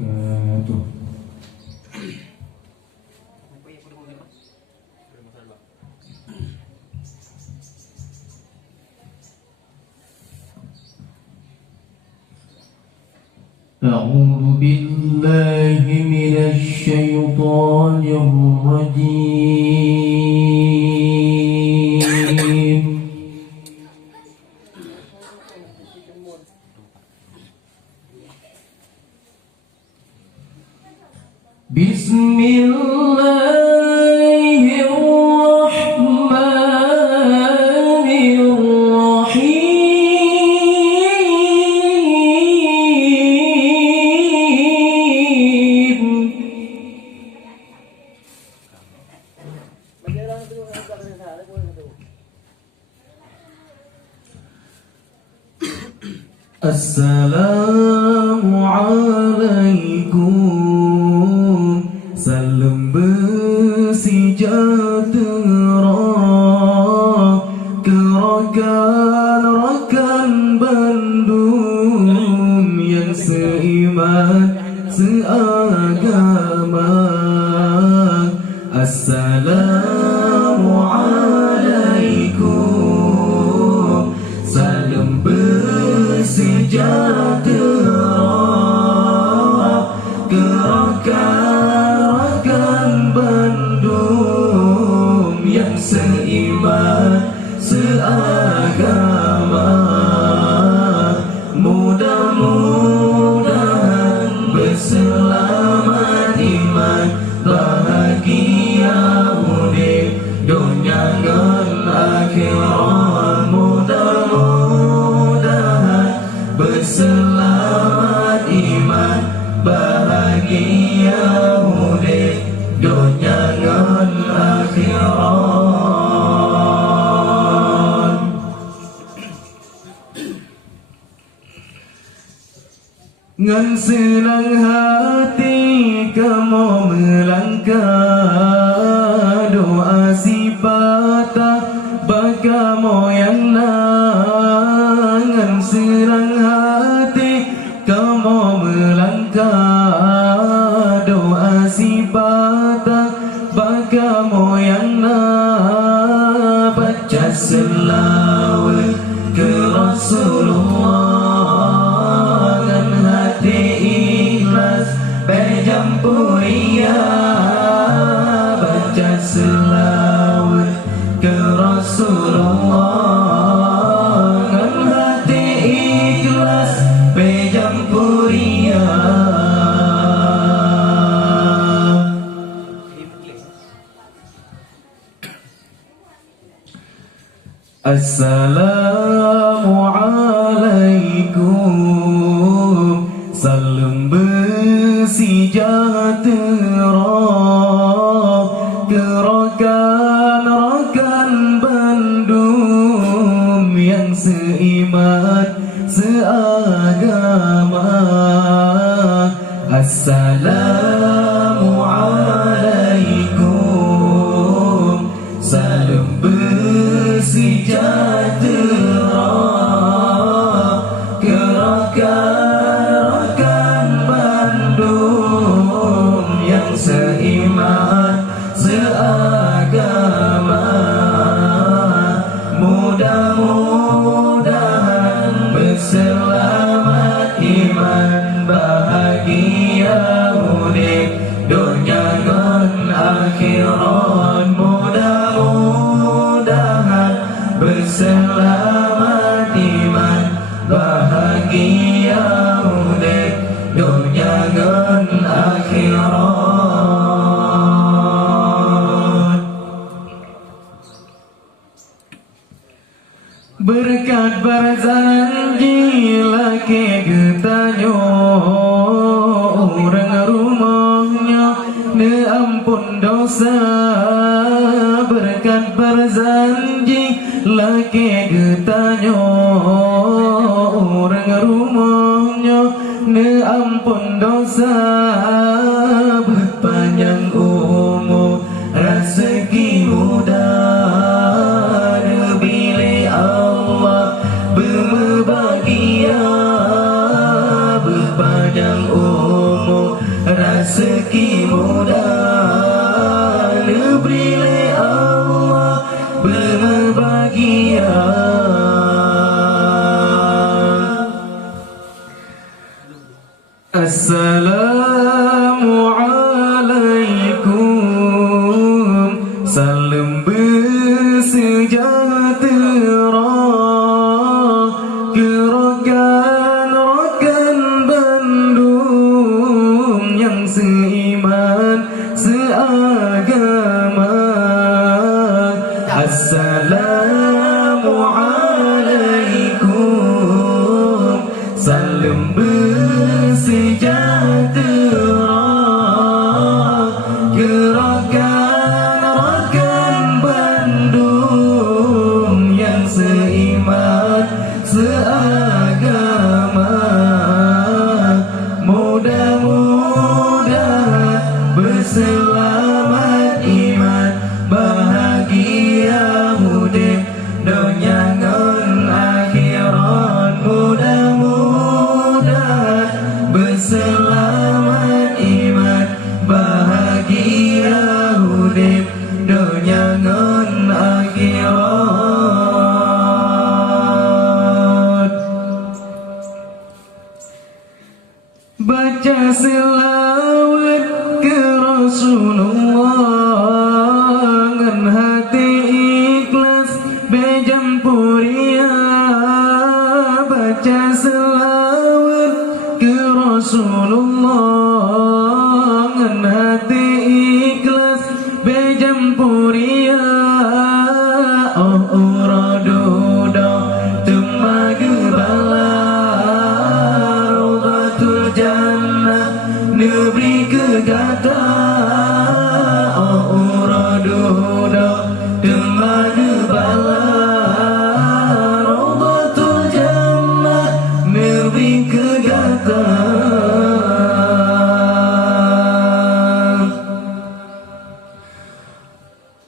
wabarakatuh. أعوذ بالله من الشيطان الرجيم. بسم الله الرحمن الرحيم. Assalamualaikum, salam bersejahtera ke rekan-rekan Bandung yang seiman seagama. Assalamualaikum, salam bersejahtera ke rekan-rekan Bandung yang seiman seagama. Mudah-mudahan berselamat iman, bahagia urip dunia dan akhirat. Mudah-mudahan berselamat iman, bahagia urip dunia dan akhirat. Ngan senang hati kamu melangkah, doa sifata baka moyangna. Ngan senang hati kamu melangkah, doa sifata baka moyangna. Baca selawat ke Rasulullah, dan hati ikhlas berjampuria. Baca selawat ke Rasulullah, dan hati ikhlas berjampuria. Assalamualaikum, salam bersejahtera ke rekan-rekan Bandung yang seiman seagama. Assalamualaikum, salam bersejahtera ke rekan-rekan Bandung yang seiman seagama. Mudah-mudahan berselamat iman, bahagia urip dunia dan akhirat. Mudah-mudahan berselamat iman, bahagia urip dunia dan akhirat. Berkat berjanji laki getanyo, orang rumahnya ne ampun dosa. Berkat berjanji laki getanyo, orang rumahnya ne ampun dosa. Berpanjang umur, rezeki mudah, bila Allah berbahagia. Berpanjang umur, berbahagia. Assalamualaikum, salam bersejahtera ke rekan-rekan Bandung yang seiman seagama. Assalamualaikum, salam bersejahtera ke rekan-rekan Bandung yang seiman seagama. Mudah-mudahan berselamat iman, bahagia hidup dunia ngan akhirat. Mudah-mudahan berselamat iman, bahagia hidup dunia ngan akhirat. Baca selawat ke Rasulullah ngan hati ikhlas bejampuria. Baca selawat ke Rasulullah ngan hati ikhlas bejampuria. Oh uraduda temaga bala Raudatul Jannah negeri kegata. Oh uraduda temaga bala Raudatul Jannah negeri kegata.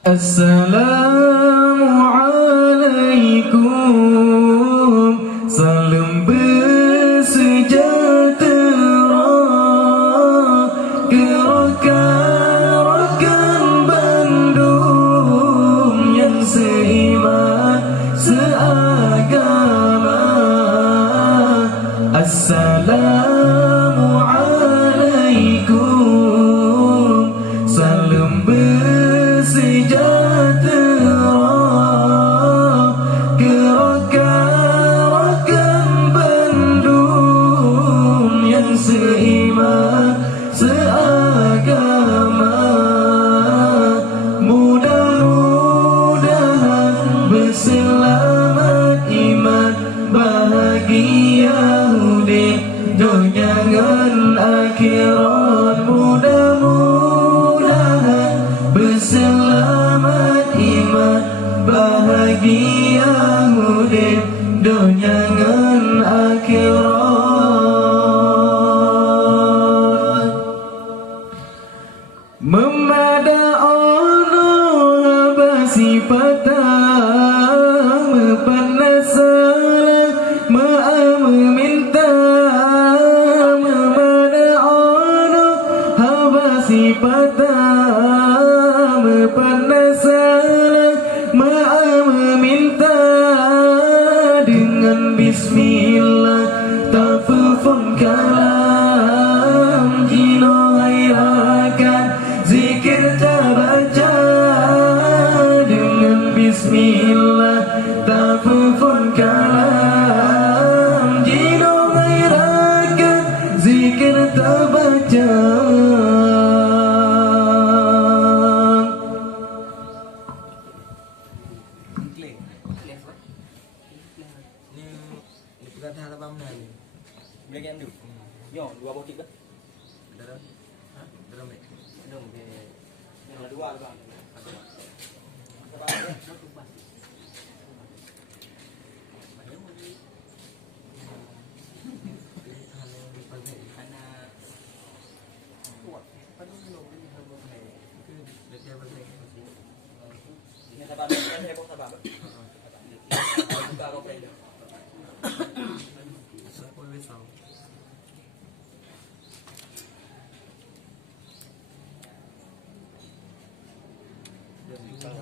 Assalamualaikum, salam bersejahtera ke rekan-rekan Bandung yang seiman seagama. Assalamualaikum, salam bersejahtera ke rekan-rekan Bandung yang seiman seagama. Mudah-mudahan berselamat iman, bahagia hidup dunia ngan akhirat. Mudah-mudahan berselamat iman, bahagia hidup dunia ngan akhirat. Memada ono basi patah mepanasaran meminta. Memada ono habasi patah mepanasaran meminta. Dengan bismillah tafufun kalam jino hayrakan zikir tabaca. Dengan bismillah tafufun kalam jino hayrakan zikir tabaca. Bagian dulu. Yo, dua botik kan? Dalam dalam Dong, yang dua bang. Ini sabar, kan heboh sabar. Buka kopi. Saya besok. Dan juga